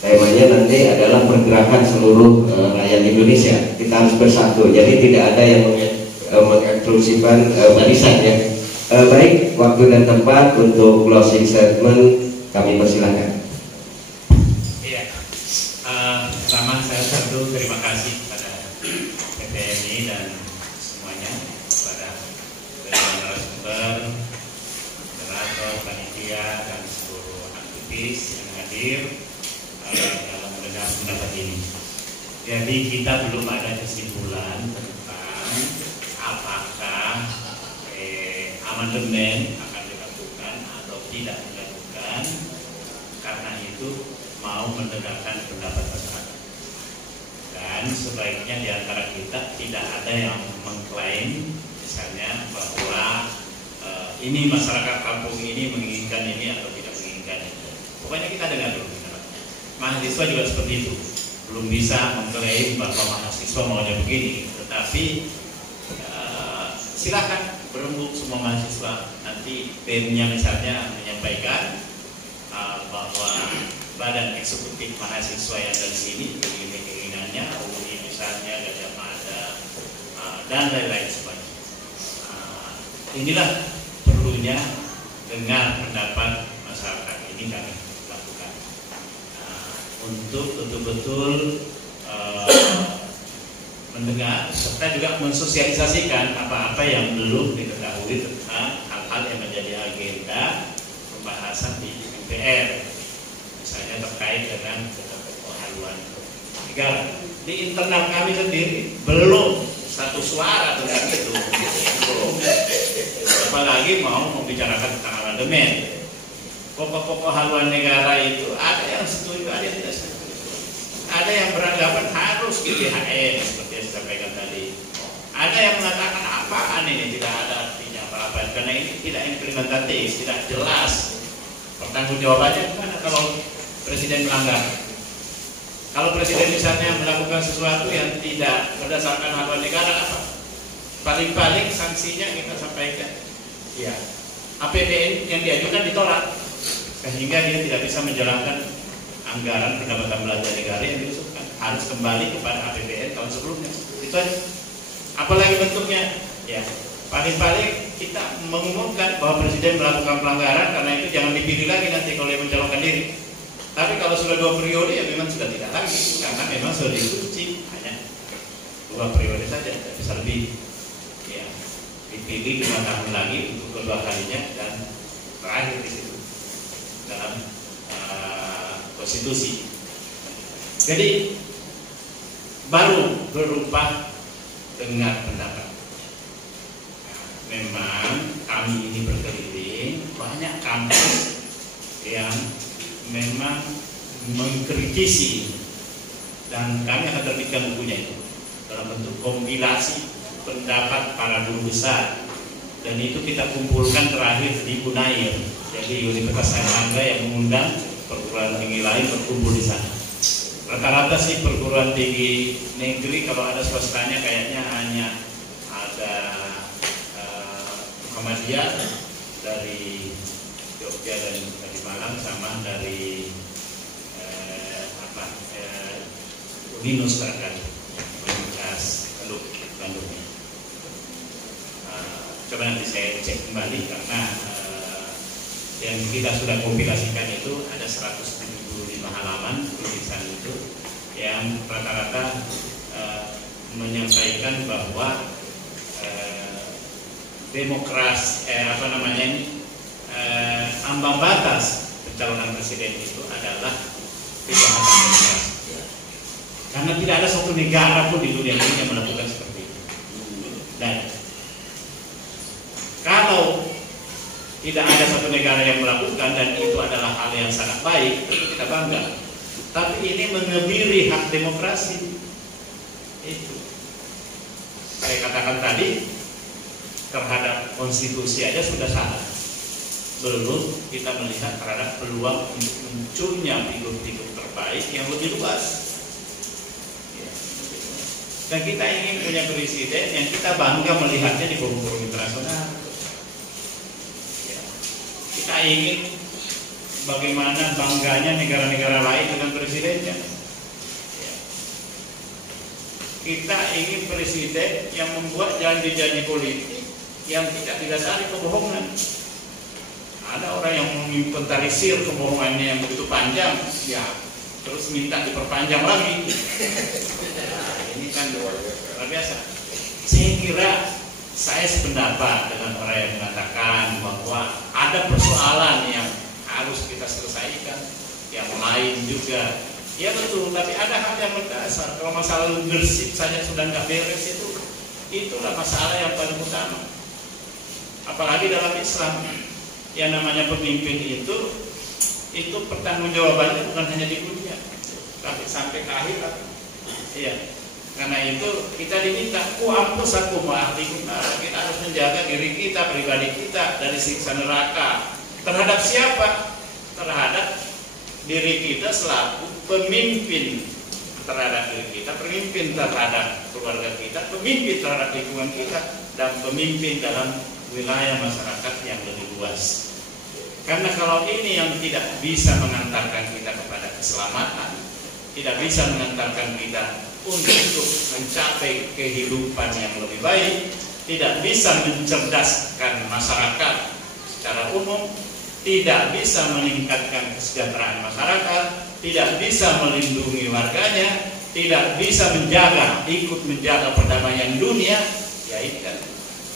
Temanya nanti adalah pergerakan seluruh rakyat Indonesia. Kita harus bersatu. Jadi tidak ada yang mengeksklusifkan barisan ya. Baik, waktu dan tempat untuk closing statement kami persilakan. Iya, pertama saya tentu terima kasih kepada PPMI dan semuanya, kepada narasumber, moderator, panitia dan seluruh aktivis yang hadir dalam pendapat ini. Jadi kita belum ada kesimpulan tentang apakah amandemen akan dilakukan atau tidak dilakukan, karena itu mau mendengarkan pendapat masyarakat. Dan sebaiknya di antara kita tidak ada yang mengklaim misalnya bahwa ini masyarakat kampung ini menginginkan ini atau tidak menginginkan itu. Pokoknya kita dengar dulu pendapatnya. Mahasiswa juga seperti itu, belum bisa mengklaim bahwa mahasiswa maunya begini, tetapi silakan berembuk semua mahasiswa. Nanti BEM-nya misalnya menyampaikan bahwa badan eksekutif mahasiswa yang dari sini begini keinginannya, UI misalnya, Gajah Mada dan lain-lain sebagainya. Inilah perlunya dengar pendapat masyarakat ini kami lakukan untuk betul-betul mendengar serta juga mensosialisasikan apa-apa yang belum diketahui tentang hal-hal yang menjadi agenda pembahasan di MPR, misalnya terkait dengan pokok haluan negara. Di internal kami sendiri belum satu suara tentang itu, belum. Apalagi mau membicarakan tentang amandemen. Pokok-pokok haluan negara itu ada yang setuju, ada yang tidak setuju. Ada yang beranggapan harus GBHN seperti yang disampaikan tadi. Ada yang mengatakan apaan ini, tidak ada artinya apa-apa karena ini tidak implementatif, tidak jelas. Pertanggungjawabannya gimana kalau presiden melanggar? Kalau presiden misalnya melakukan sesuatu yang tidak berdasarkan haluan negara, apa? Paling-paling sanksinya kita sampaikan, ya APBN yang diajukan ditolak, sehingga dia tidak bisa menjalankan anggaran pendapatan belanja negara yang diusulkan, harus kembali kepada APBN tahun sebelumnya. Itu aja. Apalagi bentuknya, ya paling-paling kita mengumumkan bahwa presiden melakukan pelanggaran, karena itu jangan dipilih lagi nanti kalau dia mencalonkan diri. Tapi kalau sudah 2 periode ya memang sudah tidak lagi, karena memang sudah dikunci hanya 2 periode saja, tidak bisa lebih. Ya, dipilih 5 tahun lagi untuk kedua kalinya dan terakhir di situ dalam konstitusi. Jadi baru berubah dengar pendapat. Memang kami ini berkeliling, banyak kampus yang memang mengkritisi, dan kami akan terbitkan bukunya itu dalam bentuk kompilasi pendapat para guru besar, dan itu kita kumpulkan terakhir di Unair, jadi Universitas Airlangga yang mengundang perguruan tinggi lain berkumpul di sana. Rata-rata sih perguruan tinggi negeri, kalau ada swastanya kayaknya hanya ada Muhammadiyah dari Jogja dan dari Malang, sama dari Uninus barangkali, Universitas Bandung. Coba nanti saya cek kembali, karena yang kita sudah kompilasikan itu ada 175 halaman tulisan itu, yang rata-rata menyampaikan bahwa demokrasi ambang batas pencalonan presiden itu adalah kejahatan demokrasi. Karena tidak ada suatu negara pun di dunia ini yang melakukan seperti itu. Dan kalau tidak ada satu negara yang melakukan, dan itu adalah hal yang sangat baik, itu kita bangga. Tapi ini mengebiri hak demokrasi. Itu saya katakan tadi, terhadap konstitusi aja sudah salah. Belum kita melihat terhadap peluang untuk munculnya figur-figur terbaik yang lebih luas. Dan kita ingin punya presiden yang kita bangga melihatnya di forum-forum internasional. Kita ingin bagaimana bangganya negara-negara lain dengan presidennya. Kita ingin presiden yang membuat janji-janji politik yang tidak didasari kebohongan. Ada orang yang menginventarisir kebohongannya yang begitu panjang, ya terus minta diperpanjang lagi. Nah, ini kan luar biasa. Saya kira saya sependapat dengan orang yang mengatakan bahwa ada persoalan yang harus kita selesaikan, yang lain juga. Ya betul, tapi ada hal yang mendasar. Kalau masalah leadership saja sudah nggak beres itulah masalah yang paling utama. Apalagi dalam Islam, yang namanya pemimpin itu pertanggungjawabannya bukan hanya di dunia, tapi sampai ke akhirat. Iya. Karena itu kita diminta, ampusakum wa ahlikum nar. Kita harus menjaga diri kita, pribadi kita dari siksa neraka. Terhadap siapa? Terhadap diri kita selaku pemimpin terhadap diri kita, pemimpin terhadap keluarga kita, pemimpin terhadap lingkungan kita, dan pemimpin dalam wilayah masyarakat yang lebih luas. Karena kalau ini yang tidak bisa mengantarkan kita kepada keselamatan, tidak bisa mengantarkan kita untuk mencapai kehidupan yang lebih baik, tidak bisa mencerdaskan masyarakat secara umum, tidak bisa meningkatkan kesejahteraan masyarakat, tidak bisa melindungi warganya, tidak bisa ikut menjaga perdamaian dunia, ya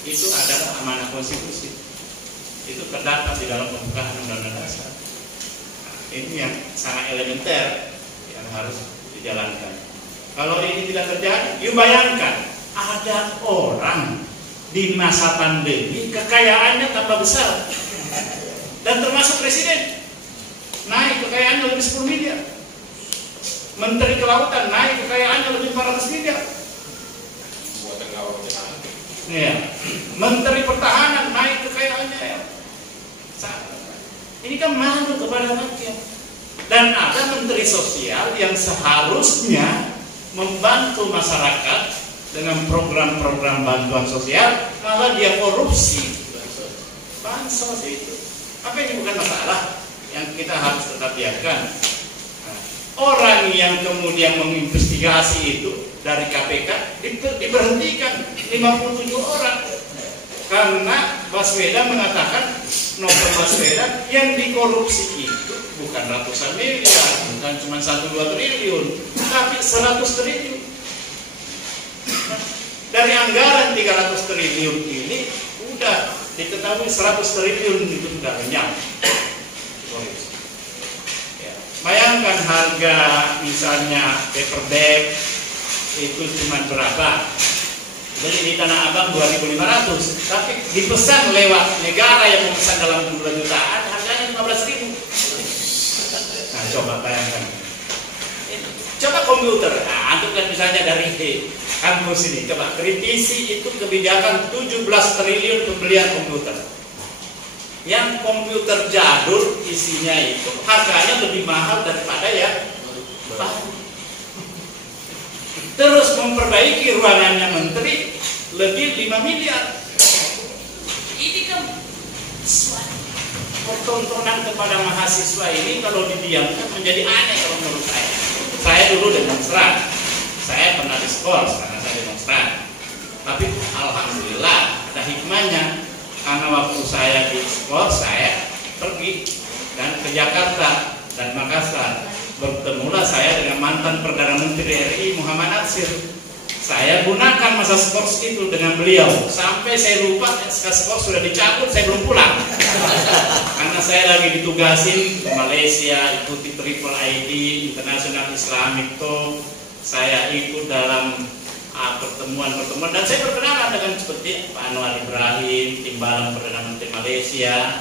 itu adalah amanah konstitusi. Itu terdapat di dalam pembukaan Undang-Undang Dasar. Nah, ini yang sangat elementer yang harus dijalankan. Kalau ini tidak terjadi, yuk bayangkan ada orang di masa pandemi kekayaannya tambah besar. Dan termasuk presiden, naik kekayaannya lebih 10 miliar. Menteri Kelautan naik kekayaannya lebih 400 miliar. Ya. Menteri Pertahanan naik kekayaannya ya. Ini kan malu kepada rakyat. Dan ada Menteri Sosial yang seharusnya membantu masyarakat dengan program-program bantuan sosial, malah dia korupsi. Bansos itu. Apa ini bukan masalah yang kita harus tetap biarkan. Orang yang kemudian menginvestigasi itu dari KPK diberhentikan 57 orang karena Baswedan mengatakan, Novel Baswedan yang dikorupsi itu bukan ratusan miliar, bukan cuma 1-2 triliun, tapi 100 triliun. Dari anggaran 300 triliun ini udah diketahui 100 triliun itu sudah lenyap. Ya. Bayangkan harga misalnya paper bag itu cuma berapa? Beli di Tanah Abang 2.500, tapi dipesan lewat negara yang memesan dalam jumlah jutaan, harganya 15.000. Nah, coba bayangkan. Coba komputer, antukkan misalnya dari kampus ini, coba kritisi itu kebijakan 17 triliun pembelian komputer. Yang komputer jadul isinya itu harganya lebih mahal daripada yang baru. Terus memperbaiki ruangannya menteri lebih 5 miliar. Ini kan suatu pertontonan kepada mahasiswa ini kalau didiamkan menjadi aneh kalau menurut saya. Saya dulu demonstran, saya pernah diskors karena saya demonstran. Tapi alhamdulillah ada hikmahnya, karena waktu saya diskors saya pergi dan ke Jakarta dan Makassar. Bertemulah saya dengan mantan Perdana Menteri RI Muhammad Natsir. Saya gunakan masa skors itu dengan beliau sampai saya lupa skors sudah dicabut, saya belum pulang. Karena saya lagi ditugasin ke Malaysia, ikuti Triple ID International Islamic Talk. Saya ikut dalam pertemuan-pertemuan dan saya berkenalan dengan seperti Pak Anwar Ibrahim, Timbalan Perdana Menteri Malaysia.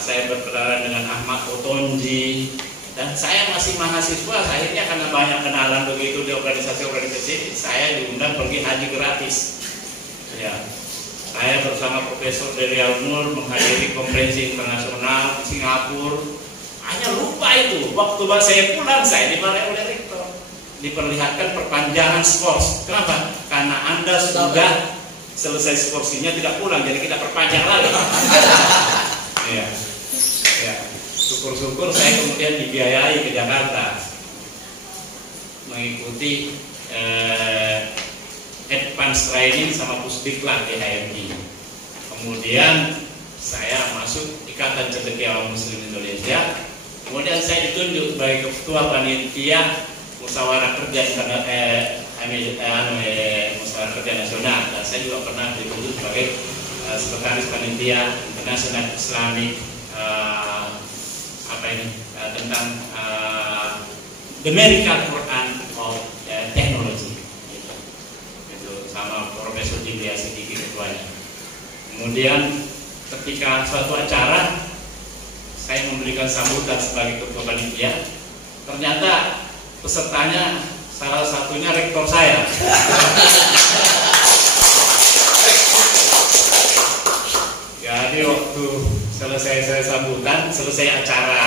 Saya berkenalan dengan Ahmad Otonji. Dan saya masih mahasiswa, akhirnya karena banyak kenalan begitu di organisasi-organisasi, saya diundang pergi haji gratis. Ya, saya bersama Profesor Derial Nur menghadiri konferensi internasional di Singapura. Hanya lupa itu, waktu saya pulang saya dimarahi oleh rektor. Diperlihatkan perpanjangan skors. Kenapa? Karena Anda sudah selesai skorsinya tidak pulang, jadi kita perpanjang lagi. Ya, ya. Cukup syukur-syukur saya kemudian dibiayai ke Jakarta mengikuti advance training sama Pusdiklat di HMI. Kemudian saya masuk Ikatan Cendekiawan Muslim Indonesia. Kemudian saya ditunjuk sebagai ketua panitia musyawarah kerja musyawarah kerja nasional. Dan saya juga pernah ditunjuk sebagai sekretaris panitia International Islamic tentang the Medical Quran of Technology. Itu sama Profesor Jimli Asidiki ketuanya. Kemudian ketika suatu acara saya memberikan sambutan sebagai ketua panitia, ternyata pesertanya salah satunya rektor saya. Jadi waktu selesai saya sambutan, selesai acara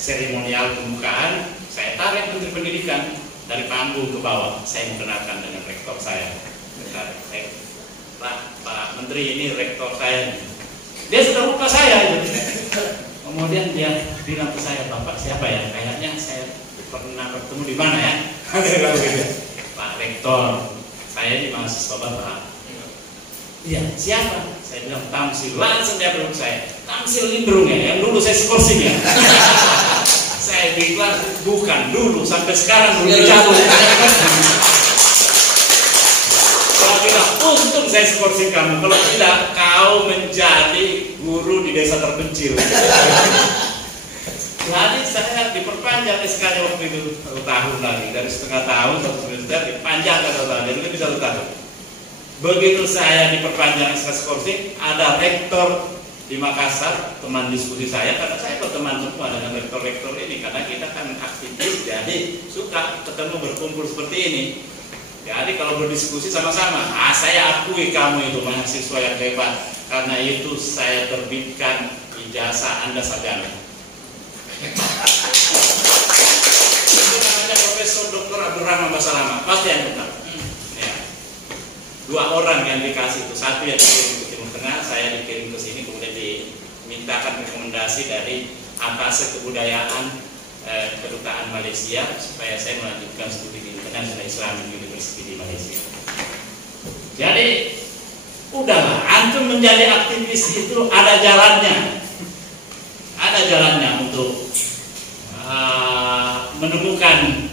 seremonial pembukaan, saya tarik Menteri Pendidikan dari panggung ke bawah. Saya mengenalkan dengan rektor saya. Pak Menteri, ini rektor saya. Dia sudah lupa saya. Kemudian dia bilang ke saya, Bapak siapa ya? Kayaknya saya pernah bertemu di mana ya? Pak Rektor, saya di mahasiswa Bapak. Iya, siapa? Saya bilang Tamsil. Langsung dia bilang saya, Tamsil Lindrung ya, yang dulu saya scoring ya. Saya bilang bukan dulu, sampai sekarang belum dicabut. Kalau bilang untung saya scoring kamu, kalau tidak kau menjadi guru di desa terpencil. Jadi saya diperpanjang SK-nya waktu itu 1 tahun lagi, dari setengah tahun 1 semester dipanjangkan 1 tahun, jadi lebih 1 tahun. Begitu saya diperpanjang SK Skorsing, ada rektor di Makassar, teman diskusi saya, karena saya berteman semua dengan rektor-rektor ini, karena kita kan aktivis, jadi suka ketemu berkumpul seperti ini. Jadi kalau berdiskusi sama-sama, saya akui kamu itu mahasiswa yang hebat, karena itu saya terbitkan ijazah Anda sarjana. Itu namanya Profesor Dr. Abdurrahman Basalama, pasti yang benar. 2 orang yang dikasih itu, satu yang dikirim ke Timur Tengah, saya dikirim ke sini, kemudian dimintakan rekomendasi dari atas kebudayaan kedutaan Malaysia supaya saya melanjutkan studi di International Islamic University di Malaysia. Jadi udahlah, antum menjadi aktivis itu ada jalannya untuk menemukan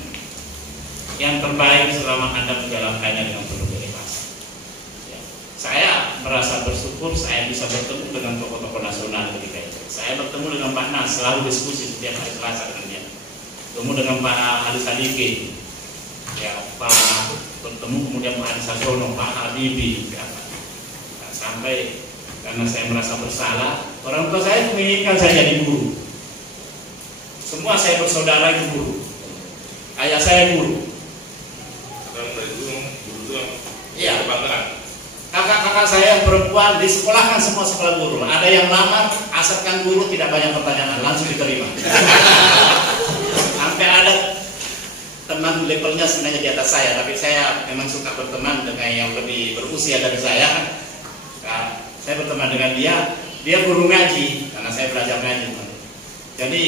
yang terbaik selama Anda menjalankannya dengan penuh. Saya merasa bersyukur saya bisa bertemu dengan tokoh-tokoh nasional ketika itu. Saya bertemu dengan Pak Nas, selalu diskusi setiap hari Selasa dengan dia. Bertemu dengan Pak Ali Sadikin, ya, bertemu kemudian Pak Adi Sasono, Pak Habibie, ya, sampai karena saya merasa bersalah, orang tua saya menginginkan saya jadi guru. Semua saya bersaudara itu guru. Ayah saya guru. Iya, kakak-kakak saya perempuan disekolahkan semua sekolah guru. Ada yang lamar, asalkan guru tidak banyak pertanyaan, langsung diterima. Sampai ada teman levelnya sebenarnya di atas saya, tapi saya memang suka berteman dengan yang lebih berusia dari saya. Nah, saya berteman dengan dia guru ngaji, karena saya belajar ngaji. Jadi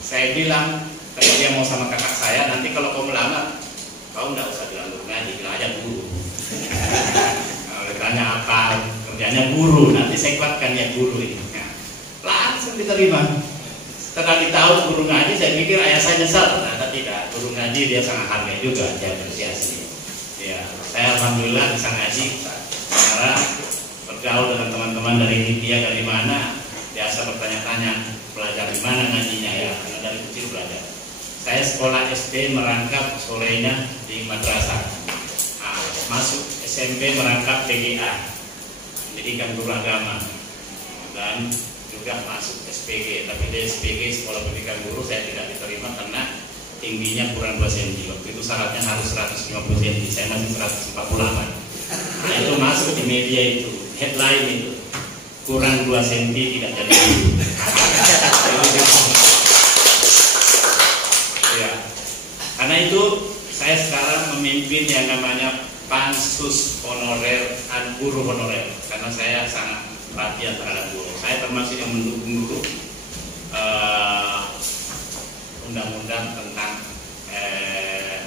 saya bilang, kalau dia mau sama kakak saya, nanti kalau kau melamar, kau nggak usah bilang guru ngaji, bilang aja guru. Kalau ditanya apa kerjanya guru, nanti saya kuatkan ya guru ini. Nah, langsung diterima. Setelah ditahu guru ngaji, saya pikir ayah saya nyesal. Ternyata tidak, guru ngaji dia sangat hargai juga, dia apresiasi. Ya, saya alhamdulillah bisa ngaji. Karena bergaul dengan teman-teman dari India, dari mana, biasa bertanya-tanya, belajar di mana ngajinya ya, karena dari kecil belajar. Saya sekolah SD merangkap sorenya di madrasah. Masuk SMP merangkap PGA, pendidikan guru agama, dan juga masuk SPG. Tapi di SPG sekolah pendidikan guru saya tidak diterima karena tingginya kurang 2 cm. Waktu itu syaratnya harus 150 cm, saya masih 148. Nah itu masuk di media itu, headline itu, kurang 2 cm tidak jadi guru. Ya, karena itu saya sekarang memimpin yang namanya Pansus Honorer dan Guru Honorer, karena saya sangat perhatian terhadap guru. Saya termasuk yang mendukung dulu undang-undang tentang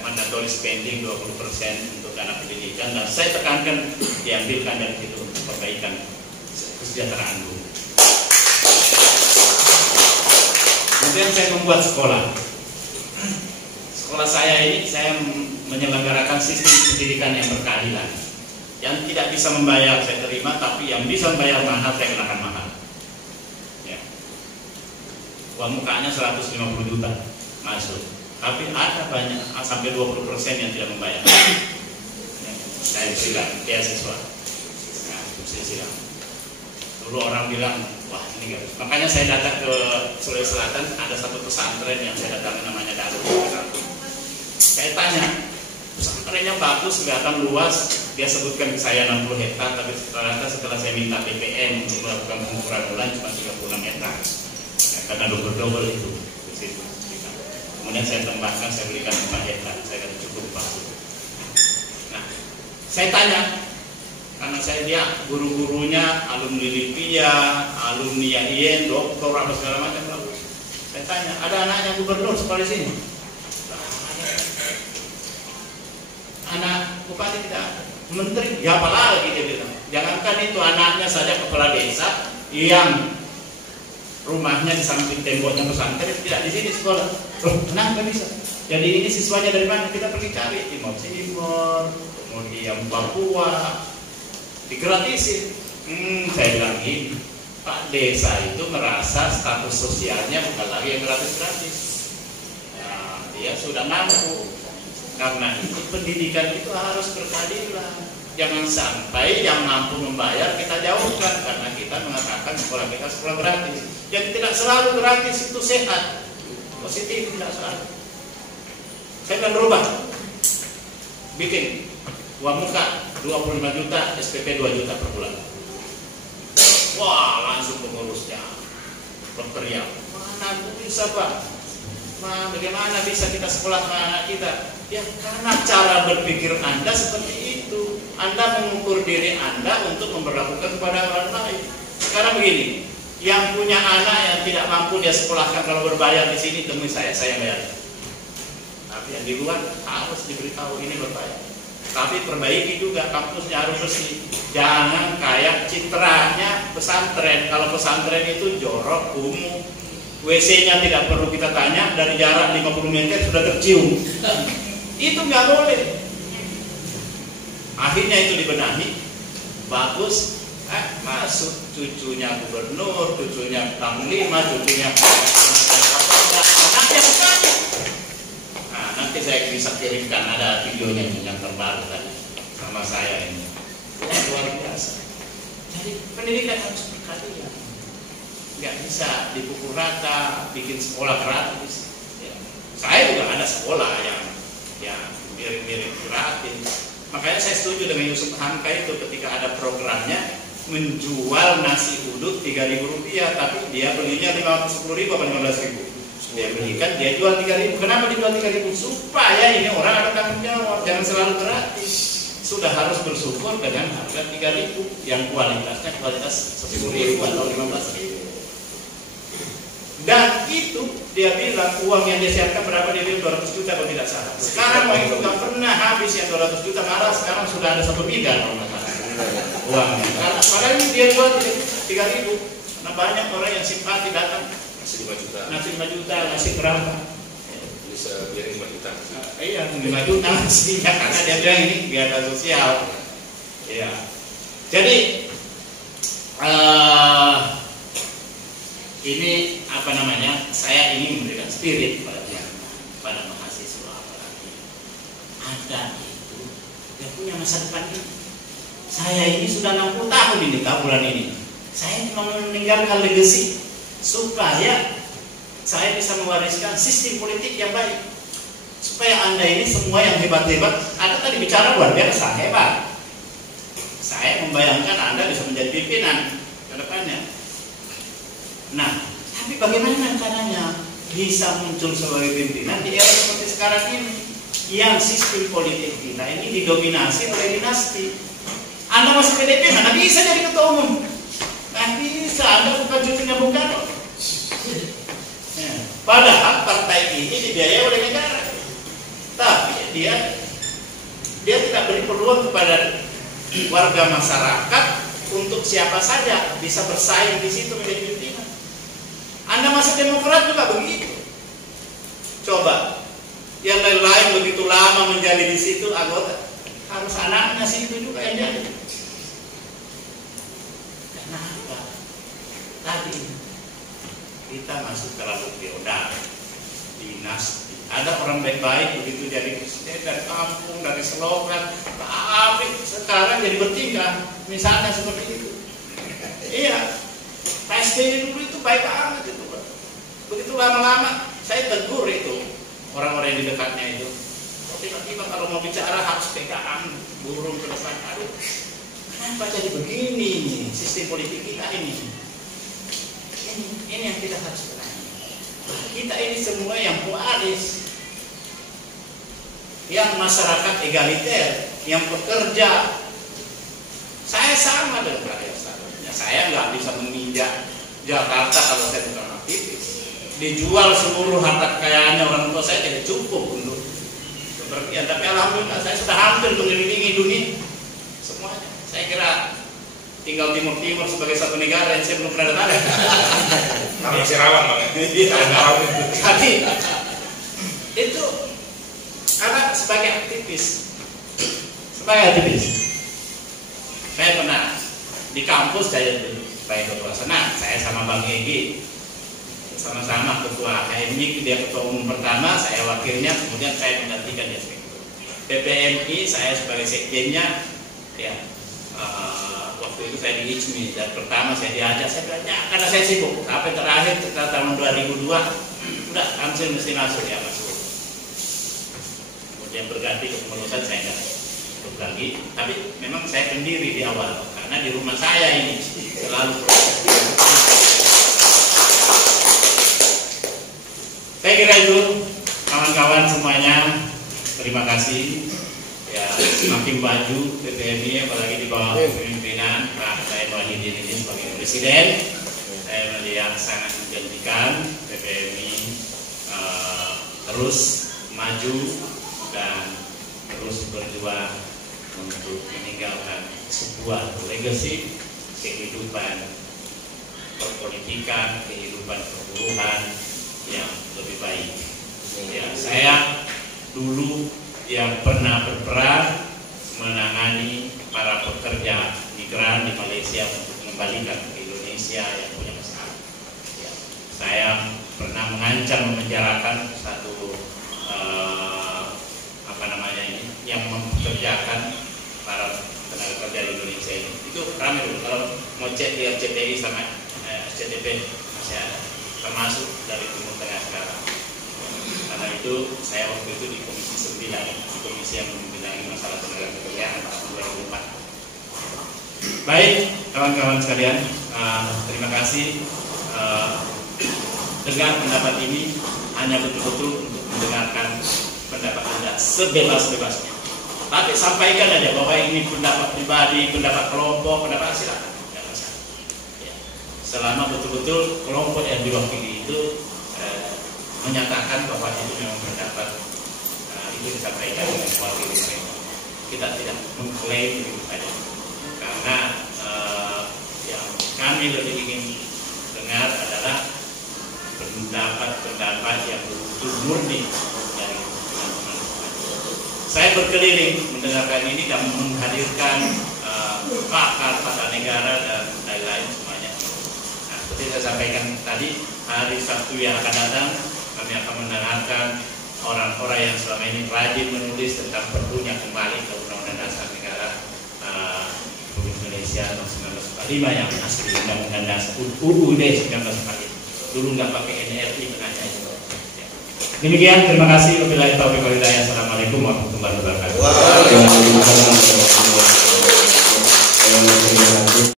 mandatory spending 20% untuk dana pendidikan, dan saya tekankan diambilkan dari situ untuk perbaikan kesejahteraan guru. Kemudian saya membuat sekolah. Sekolah saya ini saya menyelenggarakan sistem pendidikan yang berkeadilan. Yang tidak bisa membayar saya terima, tapi yang bisa membayar mahal saya kenakan mahal. Ya. Uang mukanya 150 juta masuk, tapi ada banyak sampai 20% yang tidak membayar. Ya. Saya berikan beasiswa. Nah, saya silang. Dulu orang bilang, wah ini gak. Makanya saya datang ke Sulawesi Selatan, ada satu pesantren yang saya datangi namanya Darul. Saya tanya, pesantrennya bagus, kelihatan luas. Dia sebutkan ke saya 60 hektar, tapi ternyata setelah saya minta BPN untuk melakukan pengukuran bulan cuma 36 hektar. Ya, karena double itu. Kemudian saya tambahkan, saya berikan 5 hektar. Saya kata cukup Pak. Nah, saya tanya, karena saya lihat guru-gurunya alumni Lipia, alumni IAIN, doktor apa segala macam bagus. Saya tanya, ada anaknya gubernur sekolah di sini? Anak bupati tidak ada. Menteri, ya apalagi dia bilang. Jangankan itu, anaknya saja kepala desa yang rumahnya di samping temboknya pesantren, tidak di sini sekolah. Kenapa bisa? Jadi ini siswanya dari mana? Kita pergi cari Timor Timor, kemudian Papua, digratisin. Saya bilang gini, Pak Desa itu merasa status sosialnya bukan lagi yang gratis-gratis. Nah, dia sudah mampu. Karena itu pendidikan itu harus berkeadilan. Jangan sampai yang mampu membayar kita jauhkan karena kita mengatakan sekolah kita sekolah gratis. Jadi tidak selalu gratis itu sehat, positif tidak selalu. Saya akan berubah, bikin uang muka 25 juta, SPP 2 juta per bulan. Wah, langsung pengurusnya berteriak, mana bisa Pak? Bagaimana bisa kita sekolah anak kita? Ya karena cara berpikir Anda seperti itu. Anda mengukur diri Anda untuk memperlakukan kepada orang lain. Sekarang begini, yang punya anak yang tidak mampu dia sekolahkan, kalau berbayar di sini temui saya bayar. Tapi yang di luar harus diberitahu ini berbayar. Tapi perbaiki juga kampusnya harus bersih. Jangan kayak citranya pesantren. Kalau pesantren itu jorok, kumuh. WC-nya tidak perlu kita tanya, dari jarak 50 meter sudah tercium. Itu nggak boleh. Akhirnya itu dibenahi, bagus. Masuk cucunya gubernur, cucunya panglima, cucunya anaknya sekali. Nah, nanti saya bisa kirimkan, ada videonya yang terbaru tadi sama saya ini. Luar biasa. Jadi pendidikan harus berkeadilan. Nggak bisa dipukul rata, bikin sekolah gratis. Ya. Saya juga ada sekolah yang mirip-mirip gratis. Makanya saya setuju dengan Yusuf Hamka itu ketika ada programnya menjual nasi uduk 3.000 rupiah, tapi dia belinya 10.000 atau 15.000. Dia belikan, dia jual 3.000. Kenapa dijual 3.000? Supaya ini orang ada tanggung jawab, jangan selalu gratis. Sudah harus bersyukur dengan harga 3.000 yang kualitasnya kualitas 10.000 atau 15.000. Dan itu dia bilang uang yang dia siapkan berapa, dia bilang 200 juta kalau tidak salah. Sekarang uang itu nggak pernah habis yang 200 juta, malah sekarang sudah ada 1 miliar kalau nggak salah uangnya. Karena padahal dia jual 3.000. Nah banyak orang yang simpati datang ngasih 5 juta, ngasih berapa? Bisa biarin 5 juta. Iya 5 juta sih, karena dia bilang ini kegiatan sosial. Iya. Jadi ini apa namanya? Saya ingin memberikan spirit pada mahasiswa, apalagi ada itu yang punya masa depan ini. Saya ini sudah 60 tahun ini bulan ini. Saya cuma meninggalkan legacy supaya saya bisa mewariskan sistem politik yang baik. Supaya Anda ini semua yang hebat-hebat, Anda tadi bicara luar biasa hebat. Saya membayangkan Anda bisa menjadi pimpinan ke depannya. Nah, tapi bagaimana caranya bisa muncul sebagai pimpinan di era seperti sekarang ini, yang sistem politik kita ini didominasi oleh dinasti? Anda masuk PDP, mana bisa jadi ketua umum? Nah, bisa, Anda bukan cucunya Bung Karno. Padahal partai ini dibiayai oleh negara, tapi dia tidak beri peluang kepada warga masyarakat untuk siapa saja bisa bersaing di situ menjadi pimpinan. Anda masuk Demokrat juga begitu. Coba, yang lain begitu lama menjadi di situ anggota, harus anaknya situ juga yang jadi. Kenapa? Tadi kita masuk terlalu feodal, dinasti. Ada orang baik-baik begitu jadi presiden dari kampung, dari Selokan, tapi sekarang jadi bertingkah, misalnya seperti itu. Iya, Pak SBY dulu itu baik banget itu. Begitu lama-lama saya tegur itu orang-orang yang di dekatnya itu. Tiba-tiba kalau mau bicara harus pegang burung ke depan. Aduh, kenapa jadi begini nih sistem politik kita ini? Ini yang kita harus berani. Kita ini semua yang pluralis, yang masyarakat egaliter, yang pekerja. Saya sama dengan rakyat seharusnya. Saya nggak bisa menginjak Jakarta kalau saya bukan aktivis. Dijual seluruh harta kekayaannya orang tua saya tidak cukup untuk kepergian. Tapi alhamdulillah saya sudah hampir mengelilingi dunia semuanya. Saya kira tinggal timur-timur sebagai satu negara yang saya belum pernah datang. Nama Sirawan bang. Jadi itu karena sebagai aktivis, saya pernah di kampus saya sebagai ketua senat, saya sama Bang Egy sama-sama ketua HMI, dia ketua umum pertama, saya wakilnya, kemudian saya menggantikan dia sebagai ketua. PPMI saya sebagai sekjennya, ya. Waktu itu saya di ICMI dan pertama saya diajak, saya bilang ya karena saya sibuk sampai terakhir sekitar tahun 2002 udah langsung mesti masuk ya masuk. Kemudian berganti kepengurusan saya nggak ikut lagi, tapi memang saya pendiri di awal karena di rumah saya ini selalu proses. Saya kira itu kawan-kawan semuanya, terima kasih. Ya, semakin maju PPMI apalagi di bawah kepemimpinan Pak Said Wahidin ini sebagai presiden, saya melihat sangat menjanjikan PPMI terus maju dan terus berjuang untuk meninggalkan sebuah legacy kehidupan perpolitikan, kehidupan perburuhan yang lebih baik. Ya, saya dulu yang pernah berperan menangani para pekerja migran di Malaysia untuk mengembalikan ke Indonesia yang punya masalah. Ya, saya pernah mengancam memenjarakan satu yang mempekerjakan para tenaga kerja di Indonesia ini. Itu ramai dulu kalau mau cek di RCTI sama SCTP masih ada, termasuk dari Timur Tengah sekarang. Karena itu saya waktu itu di Komisi 9, di komisi yang membidangi masalah tenaga kerjaan tahun 2004. Baik, kawan-kawan sekalian, terima kasih. Dengar pendapat ini hanya betul-betul untuk mendengarkan pendapat Anda sebebas-bebasnya. Tapi sampaikan aja bahwa ini pendapat pribadi, pendapat kelompok, pendapat silakan. Tidak masalah. Ya. Selama betul-betul kelompok yang diwakili itu menyatakan bahwa itu memang pendapat itu disampaikan oleh wakil mereka. Kita tidak mengklaim begitu saja. Karena yang kami lebih ingin dengar adalah pendapat-pendapat yang betul murni dari teman-teman. Saya berkeliling mendengarkan ini dan menghadirkan pakar tata negara dan lain-lain semuanya. Nah, seperti saya sampaikan tadi, hari Sabtu yang akan datang kami akan mendengarkan orang-orang yang selama ini rajin menulis tentang perlunya kembali ke Undang-Undang Dasar Negara Republik Indonesia tahun 1945 yang asli Undang-Undang Dasar UUD 1945. Dulu nggak pakai NRI menanya itu. Demikian, terima kasih. Wabillahi taufiq wal hidayah. Assalamualaikum warahmatullahi wabarakatuh.